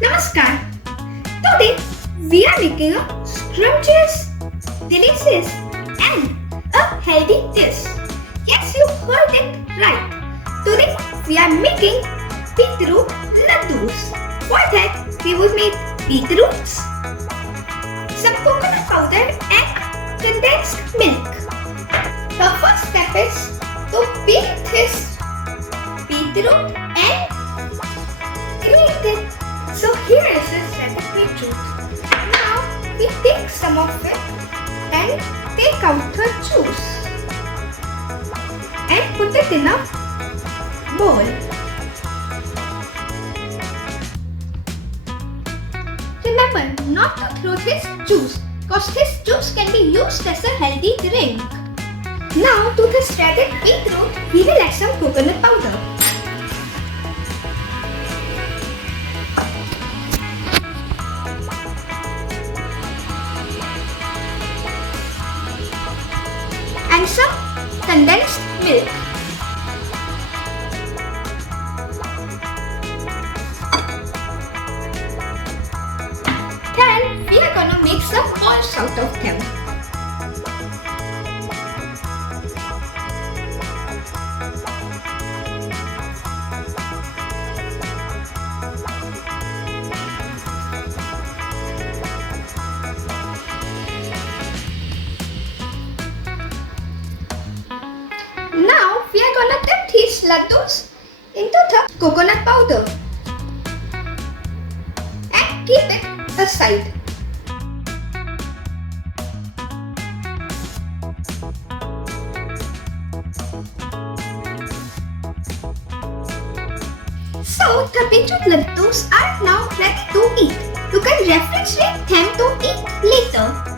Namaskar. Today we are making a scrumptious, delicious and a healthy dish. Yes, you heard it right. Today we are making beetroot laddus. For that we will need beetroots, some coconut powder and condensed milk. The first step is to beat this beetroot and grate it. So here is a shredded beetroot. Now we take some of it and take out the juice and put it in a bowl. Remember not to throw this juice because this juice can be used as a healthy drink. Now to the shredded beetroot we will add some coconut powder. And some condensed milk. Then we are gonna make some balls out of them. Now we are gonna dip these laddus into the coconut powder and keep it aside. So the beetroot laddus are now ready to eat. You can refrigerate them to eat later.